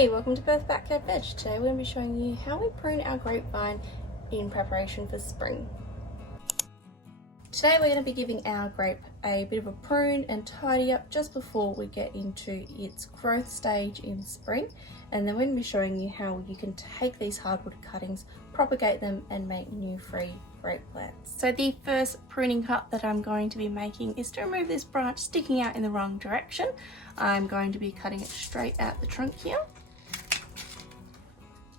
Hey, welcome to Perth Backyard Veg. Today we're going to be showing you how we prune our grapevine in preparation for spring. Today we're going to be giving our grape a bit of a prune and tidy up just before we get into its growth stage in spring, and then we're going to be showing you how you can take these hardwood cuttings, propagate them and make new free grape plants. So the first pruning cut that I'm going to be making is to remove this branch sticking out in the wrong direction. I'm going to be cutting it straight out the trunk here.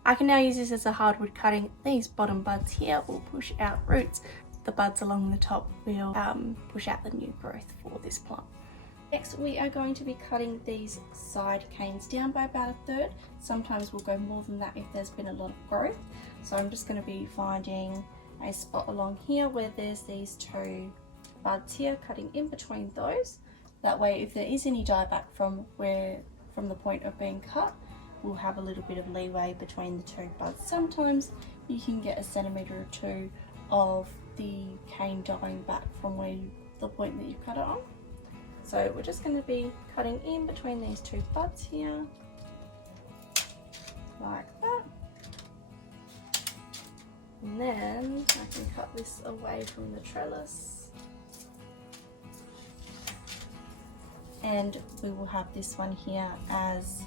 I can now use this as a hardwood cutting. These bottom buds here will push out roots. The buds along the top will push out the new growth for this plant. Next, we are going to be cutting these side canes down by about a third. Sometimes we'll go more than that if there's been a lot of growth. So I'm just going to be finding a spot along here where there's these two buds here, cutting in between those. That way, if there is any dieback from the point of being cut, we'll have a little bit of leeway between the two buds. Sometimes you can get a centimetre or two of the cane dying back from the point that you cut it on. So we're just going to be cutting in between these two buds here, like that. And then I can cut this away from the trellis. And we will have this one here as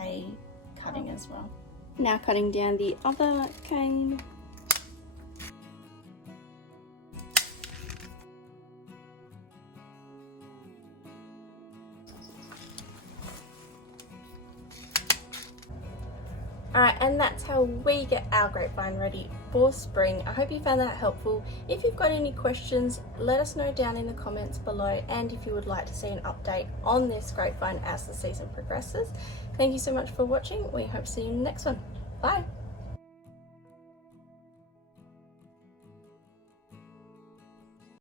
a cutting as well. Now cutting down the other cane. Alright, and that's how we get our grapevine ready for spring. I hope you found that helpful. If you've got any questions, let us know down in the comments below, and if you would like to see an update on this grapevine as the season progresses. Thank you so much for watching. We hope to see you in the next one. Bye!